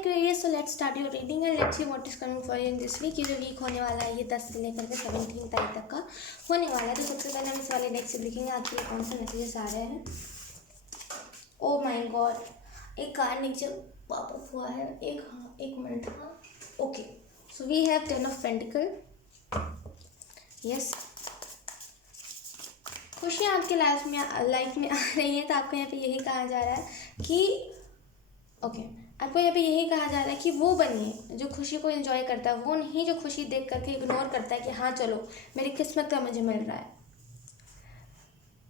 Aquarius, so let's start your reading and let's see what is coming for you in this week. ये जो week होने वाला है ये 10 से लेकर के 17 तारीख तक का होने वाला है। तो सबसे पहले हम इस वाले डेक से देखेंगे आज के लिए कौन से मैसेजेस आ रहे हैं। ओ माय गॉड, एक कार्ड नीचे पॉपअप हुआ है। एक minute. Okay, so we have 10 of pentacle. Yes, खुशियाँ आपके लाइफ में आ रही हैं। तो आपको यहाँ पे यही कहा जा रहा है कि आपको यहाँ पे यही कहा जा रहा है कि वो बनिए जो खुशी को एंजॉय करता है, वो नहीं जो खुशी देख करके इग्नोर करता है कि हाँ चलो मेरी किस्मत का मुझे मिल रहा है।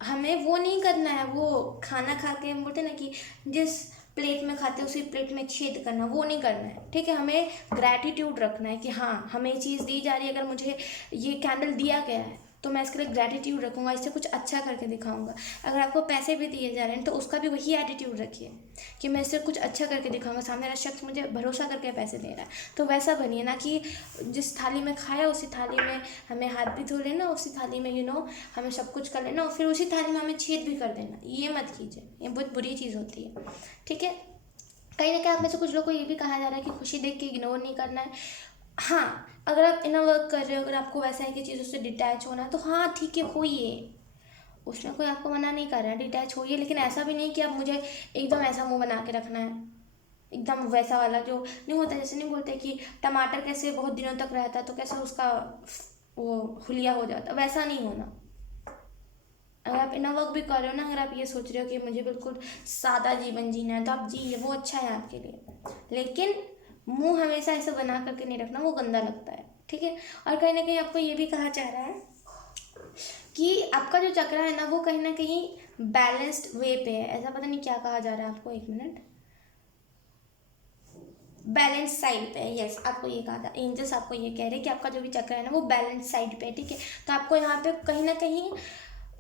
हमें वो नहीं करना है। वो खाना खा के बोलते ना कि जिस प्लेट में खाते उसी प्लेट में छेद करना, वो नहीं करना है। ठीक है, हमें ग्रैटिट्यूड रखना है कि हाँ हमें ये चीज़ दी जा रही है। अगर मुझे ये कैंडल दिया गया है तो मैं इसके लिए ग्रैटिट्यूड रखूँगा, इससे कुछ अच्छा करके दिखाऊंगा। अगर आपको पैसे भी दिए जा रहे हैं तो उसका भी वही एटीट्यूड रखिए कि मैं इससे कुछ अच्छा करके दिखाऊंगा। सामने वाला शख्स मुझे भरोसा करके पैसे दे रहा है तो वैसा बनिए, ना कि जिस थाली में खाया उसी थाली में हमें हाथ भी धो लेना, उसी थाली में हमें सब कुछ कर लेना और फिर उसी थाली में हमें छेद भी कर देना। ये मत कीजिए, ये बहुत बुरी चीज़ होती है। ठीक है, कहीं ना कहीं आप में से कुछ लोग को ये भी कहा जा रहा है कि खुशी देख के इग्नोर नहीं करना है। हाँ, अगर आप इनर वर्क कर रहे हो, अगर आपको वैसा है कि चीज़ों से डिटैच होना है तो हाँ ठीक है, होइए, उसमें कोई आपको मना नहीं कर रहा है, डिटैच होइए। लेकिन ऐसा भी नहीं कि आप मुझे एकदम ऐसा मुंह बना के रखना है, एकदम वैसा वाला जो नहीं होता। जैसे नहीं बोलते कि टमाटर कैसे बहुत दिनों तक रहता है तो कैसे उसका वो हुलिया हो जाता, वैसा नहीं होना। अगर आप इनर वर्क भी कर रहे हो ना, अगर आप ये सोच रहे हो कि मुझे बिल्कुल सादा जीवन जीना है तो आप जिए, वो अच्छा है आपके लिए। लेकिन मुंह हमेशा ऐसे बना करके नहीं रखना, वो गंदा लगता है। ठीक है, और कहीं ना कहीं आपको ये भी कहा जा रहा है कि आपका जो चक्र है ना वो कहीं ना कहीं बैलेंस्ड वे पे है। ऐसा पता नहीं क्या कहा जा रहा है आपको, एक मिनट, बैलेंस साइड पे है। यस, आपको ये कहा था, एंजल्स आपको ये कह रहे हैं कि आपका जो भी चक्र है ना वो बैलेंस साइड पे है। ठीक है, तो आपको यहाँ पे कहीं ना कहीं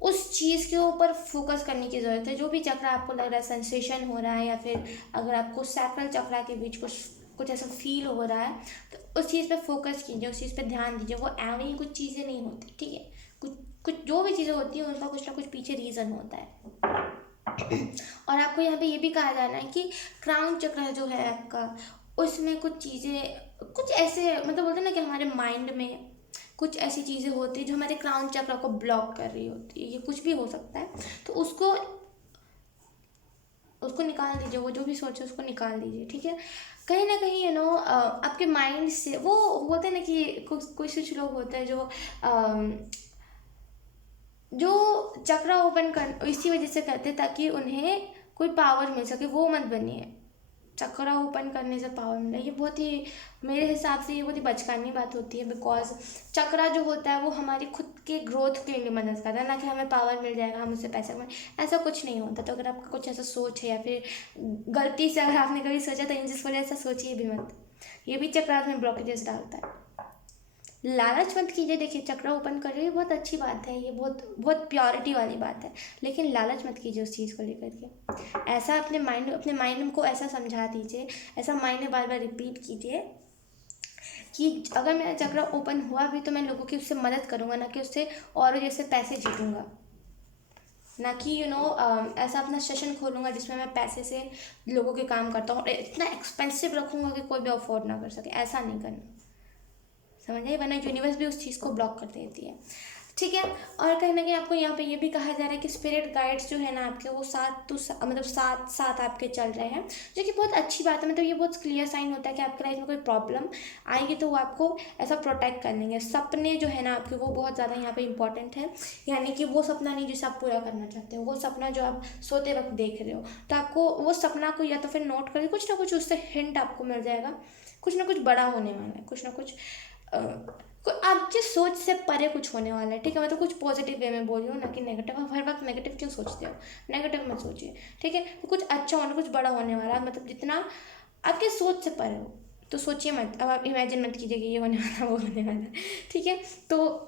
उस चीज़ के ऊपर फोकस करने की ज़रूरत है। जो भी चक्र आपको लग रहा है सेंसेशन हो रहा है, या फिर अगर आपको सैक्रल चक्र के बीच कुछ ऐसा फील हो रहा है तो उस चीज़ पे फोकस कीजिए, उस चीज़ पे ध्यान दीजिए। वो ऐਵੇਂ ही कुछ चीज़ें नहीं होती। ठीक है, कुछ जो भी चीज़ें होती हैं उनका कुछ ना कुछ पीछे रीज़न होता है। और आपको यहाँ पे ये भी कहा जा रहा है कि क्राउन चक्र जो है आपका, उसमें कुछ चीज़ें कुछ ऐसे मतलब बोलते हैं ना कि हमारे माइंड में कुछ ऐसी चीज़ें होती है जो हमारे क्राउन चक्र को ब्लॉक कर रही होती है। ये कुछ भी हो सकता है, तो उसको निकाल दीजिए। वो जो भी सोचे उसको निकाल दीजिए। ठीक है, कहीं ना कहीं आपके माइंड से वो होते हैं ना कि कुछ लोग होते हैं जो चक्र ओपन कर इसी वजह से करते ताकि उन्हें कोई पावर मिल सके। वो मत बनिए, चक्र ओपन करने से पावर मिला, ये बहुत ही मेरे हिसाब से ये बहुत ही बचकानी बात होती है। बिकॉज चक्रा जो होता है वो हमारी खुद के ग्रोथ के लिए मदद करता है, ना कि हमें पावर मिल जाएगा हम उससे पैसा कमाएं, ऐसा कुछ नहीं होता। तो अगर आपका कुछ ऐसा सोच है या फिर गलती से अगर आपने कभी सोचा तो एंजल्स बोले ऐसा सोचिए भी मत, ये भी चक्रात में ब्लॉकेजेस डालता है। लालच मत कीजिए। देखिए, चक्र ओपन कर रही है, बहुत अच्छी बात है, ये बहुत बहुत प्योरिटी वाली बात है, लेकिन लालच मत कीजिए उस चीज़ को लेकर के। ऐसा अपने माइंड को ऐसा समझा दीजिए, ऐसा माइंड में बार बार रिपीट कीजिए कि अगर मेरा चक्र ओपन हुआ भी तो मैं लोगों की उससे मदद करूँगा, ना कि उससे और जैसे पैसे जीतूँगा, ना कि ऐसा अपना सेशन खोलूँगा जिसमें मैं पैसे से लोगों के काम करता हूँ और इतना एक्सपेंसिव रखूँगा कि कोई भी अफोर्ड ना कर सके। ऐसा नहीं करना, समझिए, वरना यूनिवर्स भी उस चीज़ को ब्लॉक कर देती है। ठीक है, और कहीं ना कहीं आपको यहाँ पे ये भी कहा जा रहा है कि स्पिरिट गाइड्स जो है ना आपके, वो साथ आपके चल रहे हैं, जो कि बहुत अच्छी बात है। मतलब ये बहुत क्लियर साइन होता है कि आपके लाइफ में कोई प्रॉब्लम आएगी तो वो आपको ऐसा प्रोटेक्ट कर लेंगे। सपने जो है ना आपके, वो बहुत ज़्यादा यहाँ पे इंपॉर्टेंट है। यानी कि वो सपना नहीं जिसे आप पूरा करना चाहते हो, वो सपना जो आप सोते वक्त देख रहे हो, तो आपको वो सपना को या तो फिर नोट करके कुछ ना कुछ उससे हिंट आपको मिल जाएगा। कुछ ना कुछ बड़ा होने वाला है, कुछ ना कुछ आपकी सोच से परे कुछ होने वाला है। ठीक है, मैं तो कुछ पॉजिटिव वे में बोल रही हूँ, ना कि नेगेटिव। आप हर वक्त नेगेटिव क्यों सोचते हो, नेगेटिव मत सोचिए। ठीक है, तो कुछ अच्छा होना, कुछ बड़ा होने वाला है, मतलब जितना आपके सोच से परे हो तो सोचिए मत। अब आप इमेजिन मत कीजिए कि ये होने वाला वो होने वाला है। ठीक है, तो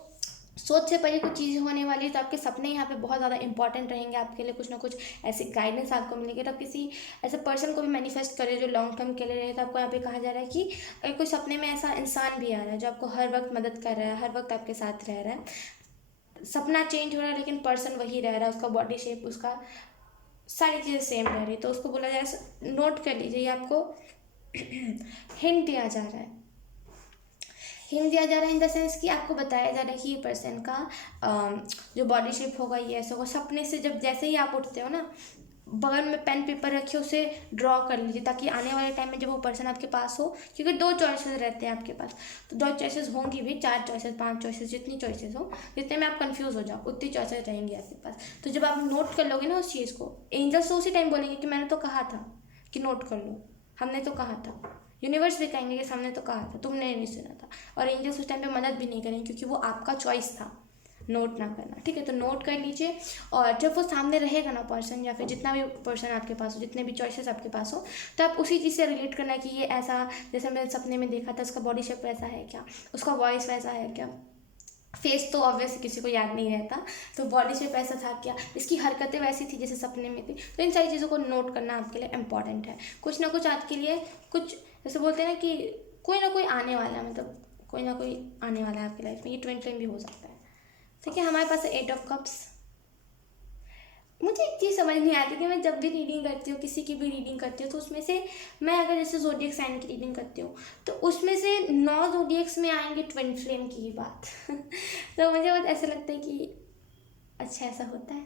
सोच से परे कुछ चीज़ें होने वाली है, तो आपके सपने यहाँ पे बहुत ज़्यादा इंपॉर्टेंट रहेंगे आपके लिए। कुछ ना कुछ ऐसी गाइडेंस आपको मिलेगी। तो आप किसी ऐसे पर्सन को भी मैनिफेस्ट करें जो लॉन्ग टर्म के लिए रहे, तो आपको यहाँ पे कहा जा रहा है कि अगर कोई सपने में ऐसा इंसान भी आ रहा है जो आपको हर वक्त मदद कर रहा है, हर वक्त आपके साथ रह रहा है, सपना चेंज हो रहा है लेकिन पर्सन वही रह रहा है, उसका बॉडी शेप, उसका सारी चीज़ें सेम रह रही है, तो उसको बोला जाए, नोट कर लीजिए, आपको हिंट दिया जा रहा है। हिंट दिया जा रहा है इन द सेंस कि आपको बताया जा रहा है कि ये पर्सन का जो बॉडी शेप होगा ये ऐसा होगा। सपने से जब जैसे ही आप उठते हो ना, बगल में पेन पेपर रखिए, उसे ड्रॉ कर लीजिए, ताकि आने वाले टाइम में जब वो पर्सन आपके पास हो, क्योंकि 2 चॉइसेस रहते हैं आपके पास, तो 2 चॉइसेस होंगी भी, 4 चॉइसेस, 5 चॉइसेस, जितनी चॉइसेस हो, जितने में आप कंफ्यूज हो जाओ उतनी चॉइसेस रहेंगी आपके पास। तो जब आप नोट कर लोगे ना उस चीज़ को, एंजल्स तो उसी टाइम बोलेंगे कि मैंने तो कहा था कि नोट कर लो, हमने तो कहा था। यूनिवर्स भी कहेंगे कि हमने तो कहा था, तुमने नहीं सुना था। और एंजल्स उस टाइम पे मदद भी नहीं करेंगे, क्योंकि वो आपका चॉइस था नोट ना करना। ठीक है, तो नोट कर लीजिए। और जब वो सामने रहेगा ना पर्सन, या फिर जितना भी पर्सन आपके पास हो, जितने भी चॉइसेस आपके पास हो, तो आप उसी चीज़ से रिलेट करना कि ये ऐसा, जैसे मैंने सपने में देखा था, उसका बॉडी शेप वैसा है क्या, उसका वॉइस वैसा है क्या, फेस तो ऑब्वियसली किसी को याद नहीं रहता, तो बॉडी शेप ऐसा था क्या, इसकी हरकतें वैसी थी जैसे सपने में थी। तो इन सारी चीज़ों को नोट करना आपके लिए इम्पॉर्टेंट है। कुछ ना कुछ आपके लिए, कुछ जैसे बोलते हैं ना कि कोई ना कोई आने वाला है, मतलब कोई ना कोई आने वाला है आपकी लाइफ में। ये ट्विन फ्लेम भी हो सकता है। ठीक है, हमारे पास है 8 ऑफ कप्स। मुझे एक चीज़ समझ नहीं आती कि मैं जब भी रीडिंग करती हूँ, किसी की भी रीडिंग करती हूँ, तो उसमें से मैं अगर जैसे ज़ोडिएक साइन की रीडिंग करती हूँ, तो उसमें से 9 ज़ोडिएक्स में आएंगे ट्विन फ्लेम की ही बात। तो मुझे बहुत ऐसा लगता है कि अच्छा ऐसा होता है,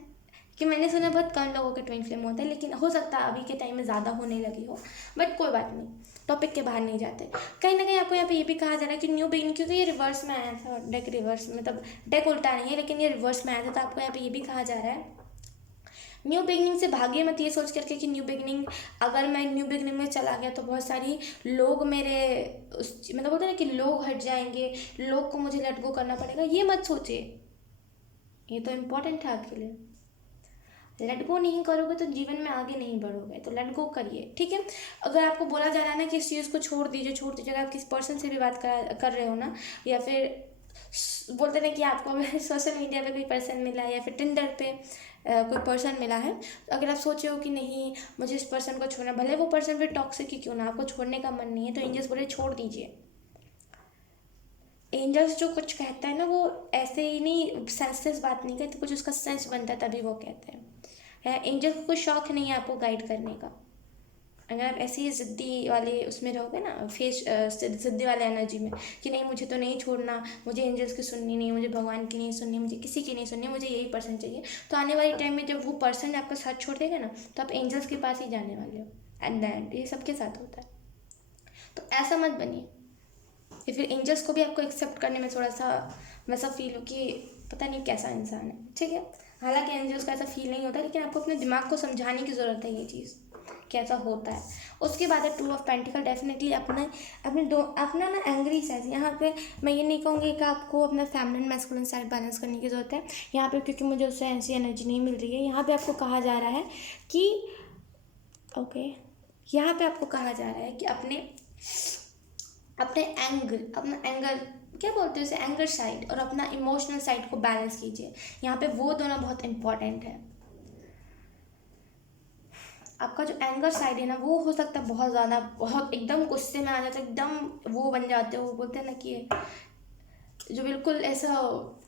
कि मैंने सुना बहुत कम लोगों के ट्विन फ्लेम होता है, लेकिन हो सकता है अभी के टाइम में ज़्यादा होने लगी हो, बट कोई बात नहीं, टॉपिक के बाहर नहीं जाते। कहीं ना कहीं आपको यहाँ पे ये भी कहा जा रहा है कि न्यू बिगिनिंग, क्योंकि ये रिवर्स में आया था, डेक रिवर्स, मतलब डेक उल्टा नहीं है, लेकिन ये रिवर्स में आया था, तो आपको यहाँ पे ये भी कहा जा रहा है न्यू बिगनिंग से भागिए मत, ये सोच करके कि न्यू बिगनिंग, अगर मैं न्यू बिगनिंग में चला गया तो बहुत सारी लोग मेरे उस, मतलब बोलते हैं ना कि लोग हट जाएंगे, लोग को मुझे लेट गो करना पड़ेगा, ये मत सोचिए। ये तो इम्पोर्टेंट है आपके लिए। लेट गो नहीं करोगे तो जीवन में आगे नहीं बढ़ोगे, तो लेट गो करिए। ठीक है, अगर आपको बोला जा रहा है ना कि इस चीज़ को छोड़ दीजिए, छोड़ दीजिए, अगर आप किसी पर्सन से भी बात कर रहे हो ना, या फिर बोलते हैं कि आपको अगर सोशल मीडिया पे कोई पर्सन मिला है, या फिर टिंडर पे कोई पर्सन मिला है, तो अगर आप सोचे हो कि नहीं मुझे इस पर्सन को छोड़ना, भले वो पर्सन फिर टॉक्सिक ही क्यों ना, आपको छोड़ने का मन नहीं है, तो एंजल्स बोले छोड़ दीजिए। एंजल्स जो कुछ कहता है ना, वो ऐसे ही नहीं सेंसलेस बात नहीं कहते, कुछ उसका सेंस बनता है तभी वो कहते हैं। एंजल्स को कोई शौक नहीं है आपको गाइड करने का। अगर आप ऐसे ही ज़िद्दी वाले उसमें रहोगे ना, फेस ज़िद्दी वाले एनर्जी में, कि नहीं मुझे तो नहीं छोड़ना, मुझे एंजल्स की सुननी नहीं, मुझे भगवान की नहीं सुननी, मुझे किसी की नहीं सुननी, मुझे यही पर्सन चाहिए, तो आने वाले टाइम में जब वो पर्सन आपका साथ छोड़ देगा ना, तो आप एंजल्स के पास ही जाने वाले हो। एट द एंड ये सबके साथ होता है, तो ऐसा मत बनिए। या फिर एंजल्स को भी आपको एक्सेप्ट करने में थोड़ा सा वैसा फील हो कि पता नहीं कैसा इंसान है। ठीक है, हालांकि एंजल्स को ऐसा फील नहीं होता, लेकिन आपको अपने दिमाग को समझाने की ज़रूरत है ये चीज़ कैसा होता है। उसके बाद है 2 ऑफ पेंटिकल। डेफिनेटली अपना ना एंग्री साइड, यहाँ पे मैं ये नहीं कहूँगी कि आपको अपना फेमिनिन मैस्कुलिन साइड बैलेंस करने की ज़रूरत है यहाँ पे, क्योंकि मुझे उससे ऐसी एनर्जी नहीं मिल रही है। यहाँ पे आपको कहा जा रहा है कि यहाँ पे आपको कहा जा रहा है कि अपना एंगर क्या बोलते हैं उसे, एंगर साइड और अपना इमोशनल साइड को बैलेंस कीजिए। यहाँ पे वो दोनों बहुत इंपॉर्टेंट है। आपका जो एंगर साइड है ना, वो हो सकता है बहुत ज़्यादा, बहुत एकदम गुस्से में आ जाते हो, एकदम वो बन जाते हो, बोलते हैं ना कि जो बिल्कुल ऐसा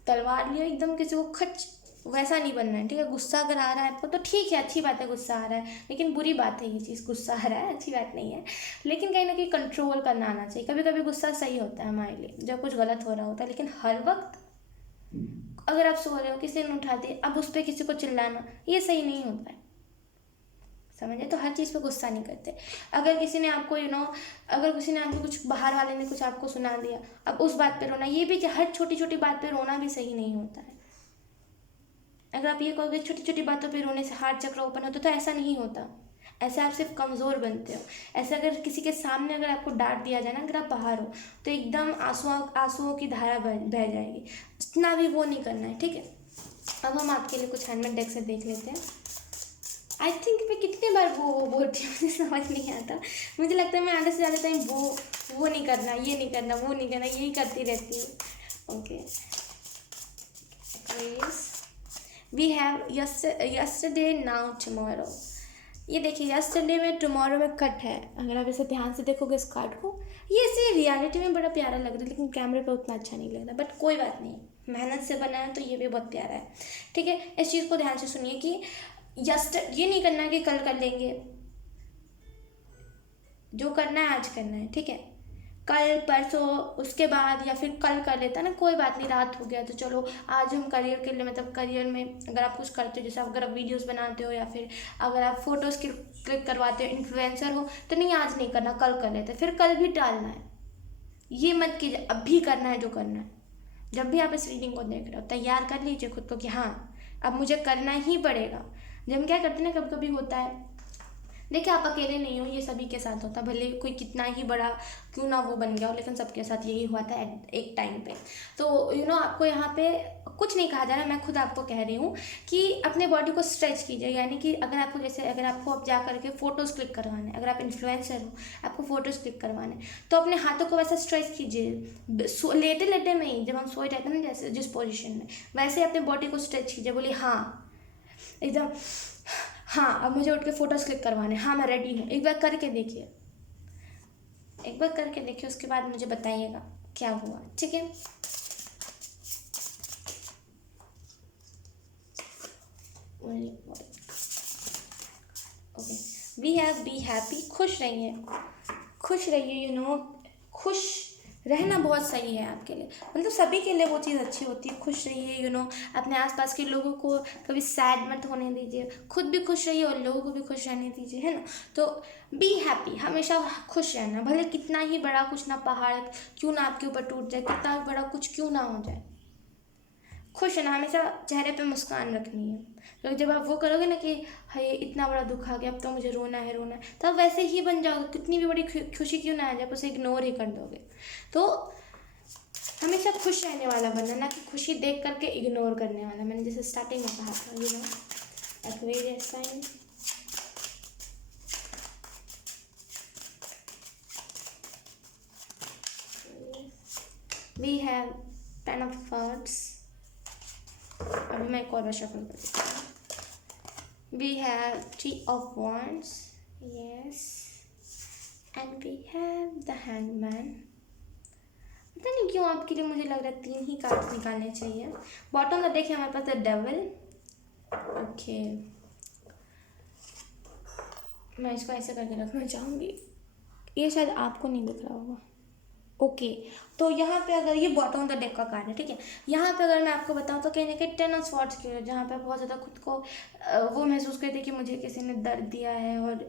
तलवार लिया एकदम किसी को खच, वैसा नहीं बनना है। ठीक है, गुस्सा अगर आ रहा है आपको तो ठीक है, अच्छी बात है गुस्सा आ रहा है, लेकिन बुरी बात है ये चीज़, गुस्सा आ रहा है अच्छी बात नहीं है, लेकिन कहीं ना कहीं कंट्रोल करना आना चाहिए। कभी कभी गुस्सा सही होता है हमारे लिए जब कुछ गलत हो रहा होता है, लेकिन हर वक्त अगर आप सो रहे हो किसी ने उठा दिया, अब उस पर किसी को चिल्लाना, ये सही नहीं होता है, समझे। तो हर चीज़ पे गुस्सा नहीं करते। अगर किसी ने आपको अगर किसी ने आपको कुछ, बाहर वाले ने कुछ आपको सुना दिया, अब उस बात पे रोना, ये भी हर छोटी छोटी बात पे रोना भी सही नहीं होता है। अगर आप ये कहोगे छोटी छोटी बातों पे रोने से हार्ट चक्र ओपन होता, तो ऐसा नहीं होता, ऐसे आप सिर्फ कमज़ोर बनते हो। ऐसे अगर किसी के सामने अगर आपको डांट दिया जाए ना, अगर आप बाहर हो, तो एकदम आंसुओं की धारा बह जाएगी, इतना भी वो नहीं करना है। ठीक है, अब हम आपके लिए कुछ हैंडमेड डेक से देख लेते हैं। आई थिंक मैं कितने बार वो बोलती हूँ, मुझे समझ नहीं आता। मुझे लगता है मैं आधे से ज़्यादा टाइम वो नहीं करना, ये नहीं करना, वो नहीं करना, यही करती रहती हूँ। Okay, we have yesterday now tomorrow. ये देखिए, यस्टरडे में टुमारो में कट है। अगर आप इसे ध्यान से देखोगे इस कार्ड को, ये ऐसे रियलिटी में बड़ा प्यारा लग रहा है, लेकिन कैमरे पे उतना अच्छा नहीं लग रहा, बट कोई बात नहीं, मेहनत से बना है तो ये भी बहुत प्यारा है। ठीक है, इस चीज़ को ध्यान से सुनिए कि ये नहीं करना कि कल कर लेंगे, जो करना है आज करना है, ठीक है। कल परसों उसके बाद या फिर कल कर लेता ना, कोई बात नहीं, रात हो गया तो चलो आज हम करियर के लिए, मतलब करियर में अगर आप कुछ करते हो, जैसे अगर आप वीडियोस बनाते हो या फिर अगर आप फोटोज क्लिक करवाते हो, इन्फ्लुएंसर हो, तो नहीं आज नहीं करना, कल कर लेते, फिर कल भी टालना है। ये मत कीजिए, अब भी करना है जो करना है। जब भी आप इस रीडिंग को देख रहे हो तैयार कर लीजिए खुद को कि हाँ अब मुझे करना ही पड़ेगा। जब हम क्या करते हैं ना, कभी कभी होता है, देखिए आप अकेले नहीं हो, ये सभी के साथ होता है, भले कोई कितना ही बड़ा क्यों ना वो बन गया हो, लेकिन सबके साथ यही हुआ था एक टाइम पे। तो आपको यहाँ पे कुछ नहीं कहा जा रहा, मैं खुद आपको कह रही हूँ कि अपने बॉडी को स्ट्रेच कीजिए। यानी कि अगर आपको जैसे अगर आपको अब जा करके फ़ोटोज़ क्लिक करवाने, अगर आप इन्फ्लुएंसर हो, आपको फ़ोटोज़ क्लिक करवाने, तो अपने हाथों को वैसा स्ट्रेच कीजिए, लेटे लेटे में ही, जब हम सोए रहते हैं ना जैसे जिस पोजिशन में, वैसे अपने बॉडी को स्ट्रेच कीजिए, बोलिए हाँ एकदम, हाँ अब मुझे उठ के फ़ोटोज़ क्लिक करवाने, हाँ मैं रेडी हूँ। एक बार करके देखिए, एक बार करके देखिए, उसके बाद मुझे बताइएगा क्या हुआ, ठीक है। Okay, we have be happy, खुश रहिए, खुश रहिए, खुश रहना बहुत सही है आपके लिए, मतलब सभी के लिए वो चीज़ अच्छी होती है। खुश रहिए, अपने आसपास के लोगों को कभी सैड मत होने दीजिए, खुद भी खुश रहिए और लोगों को भी खुश रहने दीजिए, है ना। तो बी हैप्पी, हमेशा खुश रहना, भले कितना ही बड़ा कुछ ना पहाड़ क्यों ना आपके ऊपर टूट जाए, कितना भी बड़ा कुछ क्यों ना हो जाए, खुश रहना, हमेशा चेहरे पे मुस्कान रखनी है। तो जब आप वो करोगे ना कि हाय इतना बड़ा दुख आ गया, अब तो मुझे रोना है रोना है, तो आप वैसे ही बन जाओगे, कितनी भी बड़ी खुशी क्यों ना आ जाए, आप उसे इग्नोर ही कर दोगे। तो हमेशा खुश रहने वाला बनना, ना कि खुशी देख करके इग्नोर करने वाला। मैंने जैसे स्टार्टिंग में कहा था, Aquarius sign, we have 10 of cards. अभी मैं एक और बार शफल कर देती हूँ। We have 3 of wands, yes, and we have the hangman. पता नहीं क्यों आपके लिए मुझे लग रहा है 3 ही कार्ड्स निकालने चाहिए। बॉटम का देखिए हमारे पास द डेविल, ओके, मैं इसको ऐसे करके रखना चाहूँगी, ये शायद आपको नहीं दिख रहा होगा, ओके। तो यहाँ पे अगर ये बॉटम ऑफ द डेक का कार्ड है, ठीक है, यहाँ पे अगर मैं आपको बताऊँ तो कहीं ना कहीं 10 ऑफ स्वॉर्ड्स की है, जहाँ पे बहुत ज़्यादा खुद को वो महसूस करते कि मुझे किसी ने दर्द दिया है, और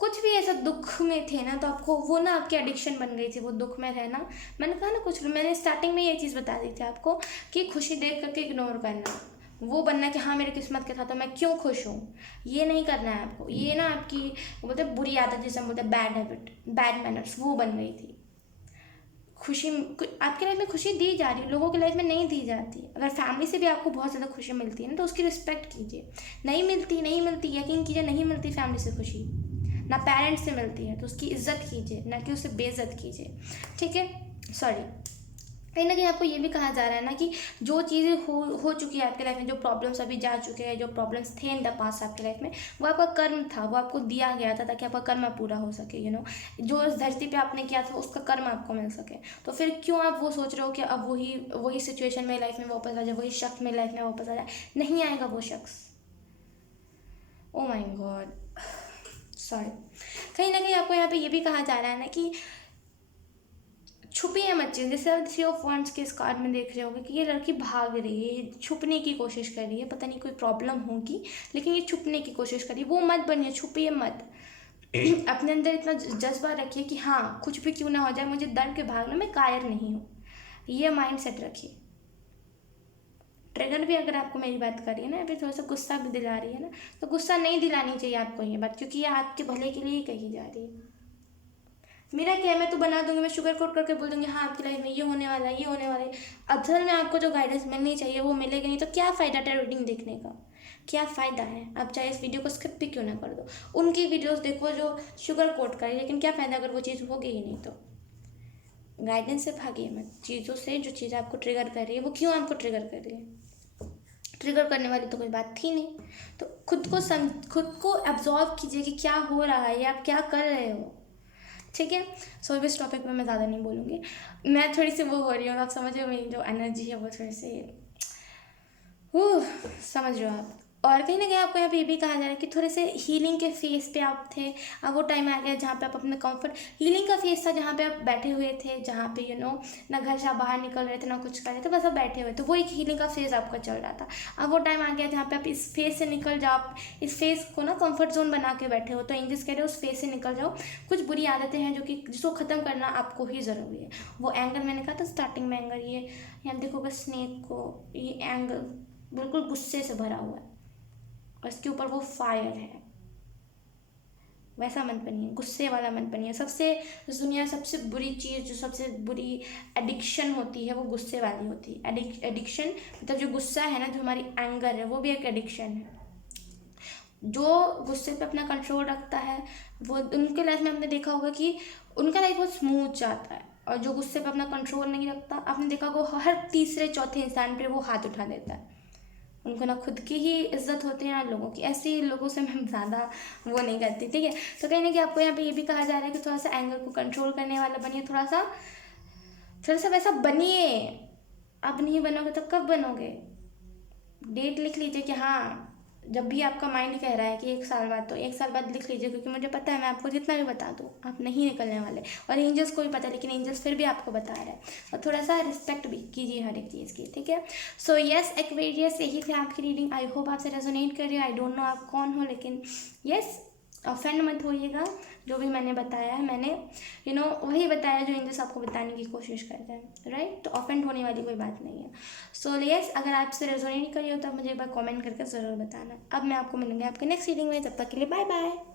कुछ भी ऐसा दुख में थे ना, तो आपको वो ना आपकी एडिक्शन बन गई थी वो दुख में रहना। मैंने कहा ना, कुछ मैंने स्टार्टिंग में ये चीज़ बता दी थी आपको कि खुशी देख करके इग्नोर करना, वो बनना कि हाँ मेरे किस्मत के साथ तो मैं क्यों खुश हूँ, ये नहीं करना है आपको। ये ना आपकी बोलते बुरी आदत, जैसे हम बोलते बैड हैबिट, बैड मैनर्स, वो बन गई थी। खुशी आपके लाइफ में खुशी दी जा रही है, लोगों की लाइफ में नहीं दी जाती। अगर फैमिली से भी आपको बहुत ज़्यादा खुशी मिलती है ना, तो उसकी रिस्पेक्ट कीजिए। नहीं मिलती, नहीं मिलती, यकीन कीजिए नहीं मिलती फैमिली से खुशी, ना पेरेंट्स से मिलती है, तो उसकी इज्जत कीजिए, ना कि उसे बेइज्जत कीजिए, ठीक है। सॉरी, कहीं ना कहीं आपको ये भी कहा जा रहा है ना कि जो चीज़ें हो चुकी है आपके लाइफ में, जो प्रॉब्लम्स अभी जा चुके हैं, जो प्रॉब्लम्स थे इन द पास्ट आपके लाइफ में, वो आपका कर्म था, वो आपको दिया गया था ताकि आपका कर्म पूरा हो सके, जो इस धरती पे आपने किया था उसका कर्म आपको मिल सके। तो फिर क्यों आप वो सोच रहे हो कि अब वही सिचुएशन में लाइफ में वापस आ जाए, वही शख्स में लाइफ में वापस आ जाए, नहीं आएगा वो शख्स। ओ माय गॉड, सॉरी। कहीं ना कहीं आपको यहाँ पे ये भी कहा जा रहा है ना कि छुपी है मत चीज़, जैसे आप 3 ऑफ wands के इस कार्ड में देख रहे होगे कि ये लड़की भाग रही है, छुपने की कोशिश कर रही है, पता नहीं कोई प्रॉब्लम होगी, लेकिन ये छुपने की कोशिश कर रही है। वो मत बनिए, छुपिए मत। अपने अंदर इतना जज्बा रखिए कि हाँ कुछ भी क्यों ना हो जाए, मुझे डर के भागना, मैं कायर नहीं हूँ, ये माइंड सेट रखिए। ट्रिगर भी अगर आपको मेरी बात कर रही है ना, या फिर थोड़ा सा गुस्सा भी दिला रही है ना, तो गुस्सा नहीं दिलानी चाहिए आपको ये बात, क्योंकि ये आपके भले के लिए ही कही जा रही है। मेरा क्या है, मैं तो बना दूंगी, मैं शुगर कोट करके बोल दूंगी हाँ आपकी लाइफ में ये होने वाला है, ये होने वाला है। असल में आपको जो गाइडेंस मिलनी चाहिए वो मिलेगी नहीं, तो क्या फ़ायदा था रीडिंग देखने का, क्या फ़ायदा है। आप चाहे इस वीडियो को स्किप भी क्यों ना कर दो, उनकी वीडियोस देखो जो शुगर कोट करें, लेकिन क्या फ़ायदा अगर वो चीज़ होगी ही नहीं। तो गाइडेंस से भागिए मत, चीज़ों से जो चीज़ आपको ट्रिगर कर रही है वो क्यों आपको ट्रिगर कर रही है, ट्रिगर करने वाली तो कोई बात थी नहीं। तो खुद को एब्जॉर्व कीजिए कि क्या हो रहा है, या आप क्या कर रहे हो, ठीक है। सो इस टॉपिक में मैं ज़्यादा नहीं बोलूँगी, मैं थोड़ी सी वो हो रही हूँ, आप समझ रहे हो, मेरी जो एनर्जी है वो थोड़ी सी समझ रहे हो आप। और कहीं ना कहीं आपको यहाँ पे ये भी कहा जा रहा है कि थोड़े से हीलिंग के फेस पे आप थे। अब वो टाइम आ गया जहाँ पे आप अपने कंफर्ट, हीलिंग का फेस था जहाँ पे आप बैठे हुए थे, जहाँ पे ना घर से आप बाहर निकल रहे थे ना कुछ कर रहे थे, बस आप बैठे हुए थे। वो एक हीलिंग का फेज़ आपका चल रहा था। अब वो टाइम आ गया जहाँ पे आप इस फेज से निकल जाओ, आप इस फेज को ना कंफर्ट जोन बना के बैठे हो। तो एंजल्स कह रहे हो उस फेज से निकल जाओ। कुछ बुरी आदतें हैं जो कि जिसको ख़त्म करना आपको ही ज़रूरी है। वो एंगर मैंने कहा था स्टार्टिंग में, एंगर, ये यहाँ देखोगे स्नेक को, ये एंगर बिल्कुल गुस्से से भरा हुआ है और इसके ऊपर वो फायर है। वैसा मत बनिए, गुस्से वाला मत बनिए। सबसे इस दुनिया सबसे बुरी चीज़, जो सबसे बुरी एडिक्शन होती है वो गुस्से वाली होती है। एडिक्शन मतलब जो गुस्सा है ना, जो हमारी एंगर है, वो भी एक एडिक्शन है। जो गुस्से पे अपना कंट्रोल रखता है वो, उनके लाइफ में आपने देखा होगा कि उनका लाइफ बहुत स्मूथ जाता है। और जो गुस्से पे अपना कंट्रोल नहीं रखता, आपने देखा होगा हर तीसरे चौथे इंसान पे वो हाथ उठा देता है। उनको ना खुद की ही इज्जत होती है ना लोगों की। ऐसे लोगों से मैं ज़्यादा वो नहीं करती, ठीक है। तो कहीं ना कहीं आपको यहाँ पे ये भी कहा जा रहा है कि थोड़ा सा एंगर को कंट्रोल करने वाला बनिए, थोड़ा सा वैसा बनिए। अब नहीं बनोगे तो कब बनोगे? डेट लिख लीजिए कि हाँ, जब भी आपका माइंड कह रहा है कि 1 साल बाद, तो 1 साल बाद लिख लीजिए, क्योंकि मुझे पता है मैं आपको जितना भी बता दूँ आप नहीं निकलने वाले। और एंजल्स को भी पता है, लेकिन एंजल्स फिर भी आपको बता रहा है। और थोड़ा सा रिस्पेक्ट भी कीजिए हर एक चीज़ की, ठीक है। सो यस एक्वेरियस, यही थी आपकी रीडिंग। आई होप आपसे रेजोनेट कर रही है। आई डोंट नो आप कौन हो, लेकिन यस ऑफेंड मत होइएगा। जो भी मैंने बताया है, मैंने वही बताया जो एंजल्स आपको बताने की कोशिश करते हैं, राइट। तो ऑफेंड होने वाली कोई बात नहीं है। सो यस, अगर आपसे रेजोनेट करी हो तो आप मुझे एक बार कमेंट करके ज़रूर बताना। अब मैं आपको मिलूंगी आपके नेक्स्ट रीडिंग में, तब तक के लिए बाय बाय।